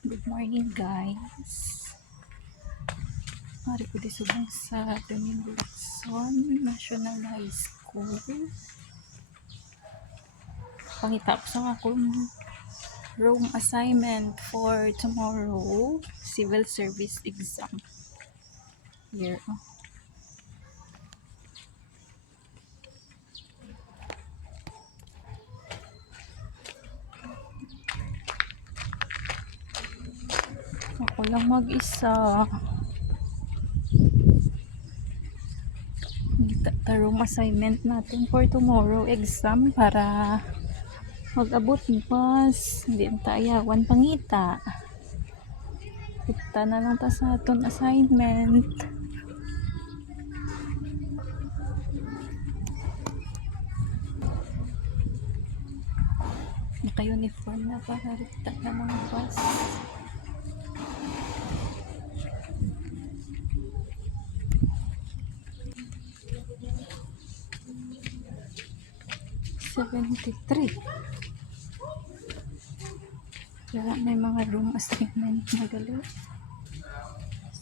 Good morning guys. Mari ko di subong sa Domingo Lacson National High School. Pangita ko sa akong room assignment for tomorrow, civil service exam. Here. Ako lang mag-isa. Room assignment natin for tomorrow exam para mag-abot ni pas. Hindi ang tayawan pangita. Kita na lang ta sa aton assignment. Naka-uniform na para kita na mga pas. Wala may mga room assignment na gali.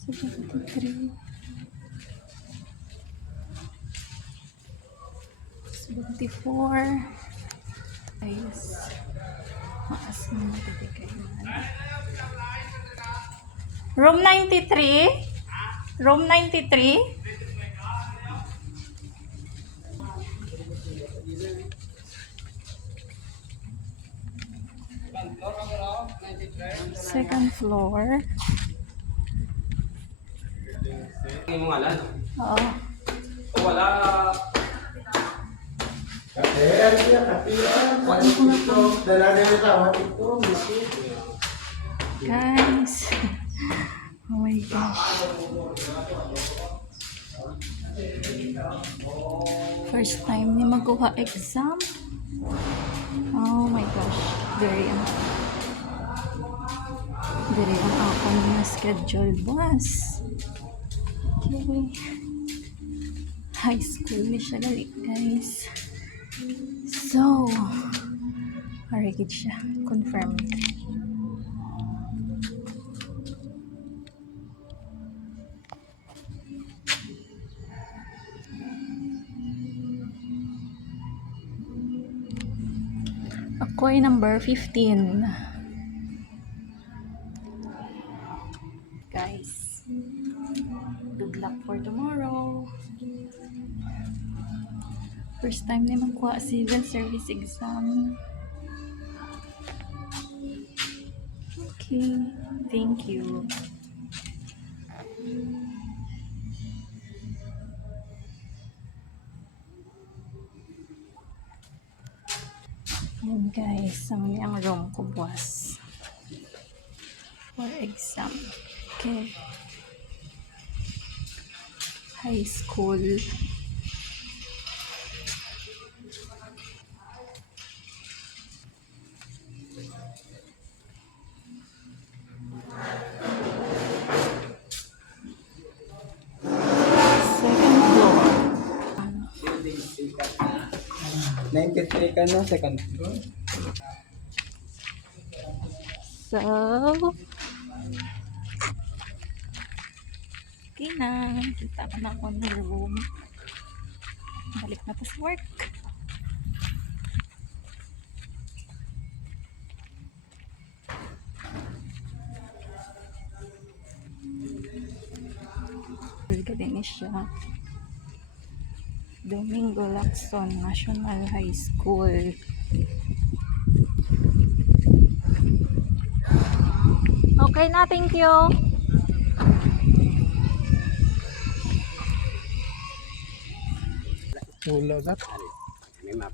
73 74 guys, maas na matibigay na. Room 93, room 93. Second floor. Ang mga alam? Oo. O wala. Guys. Oh my gosh. First time ni magawa exam. Oh my gosh. Very ang akong na schedule bukas. Okay. High school ni siya gali guys. So, arigid siya. Confirmed. Ako ay number 15. Guys, good luck for tomorrow. First time naman kuha civil service exam. Okay, thank you. Yan guys, ang room ko bukas for exam. Okay. High school. Second floor. 93 ka na, second floor. So, okay na. Kita ka na ako ng room. Balik na po sa work. Galing siya. Domingo Lacson National High School. Okay na, thank you. Wala ka. May map.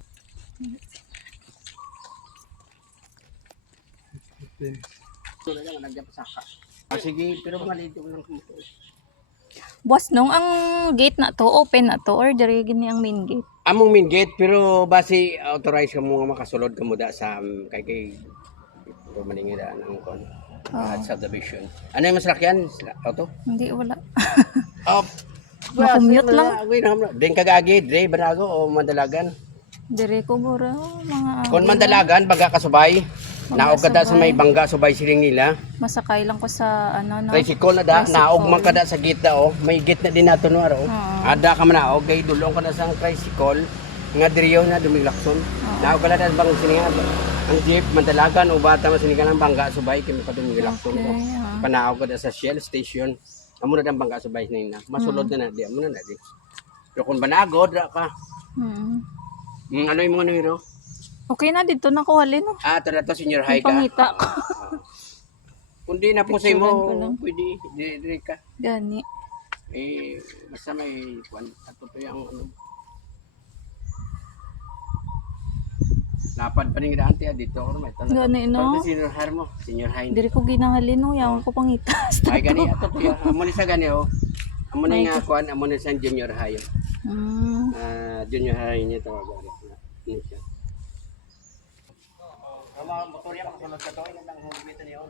Sige, pero malito lang kumuto. Boss, nung ang gate na to, open na to, or dire gini ang main gate? Among main gate, pero base authorize ka mo nga makasulod ka mo da sa kay maningida ng kon. At subdivision. Ano yung masakyan? Auto? Hindi, wala. Oh, Makumute lang. Din kagagi, Dre, Banago o Mandalagan? Dire ko buro, mga... Kung Mandalagan, baga kasubay. Naog ka da sa may bangga subay siling nila. Masakay lang ko sa ano no. Tricycle na da, Tricycle. naog man ka da sa gitna oh. May gitna din nato no aro. Oo. Ada ka man naog, kay dulong ka na sa tricycle. Nga diriyo na dumilakson. Naog ka na da bang sininga. Ang jeep mandalagan o bata man sininga ng bangga subay kay pa dumilakson ko. Okay. Panaog ka da sa Shell station. Amo na dang bangga subay na. Masulod na di amo na di. Pero kung banagod ra ka. Ano yung mga numero? Okay na dito na ko halin no. Ito na to, senior high Yung ka. pangita. Kung di na po sa Picturean ko lang. mo, pwede, dire ka. Gani. Eh, basta may, ato to yung ano. Lapad pa rin nga dante, dito ako may tanong. Gani no. Pagka senior high mo, senior high. Diri ko ginahalin no, yawan ko pangita. Ay, gani, ato to yung, amo ni sa gani, oh. Amo na nga, kuhan, amo na sa junior high. Junior high niya tawag. Ano siya? Mga motorya, makasunod ka to, yung nang humita niyo,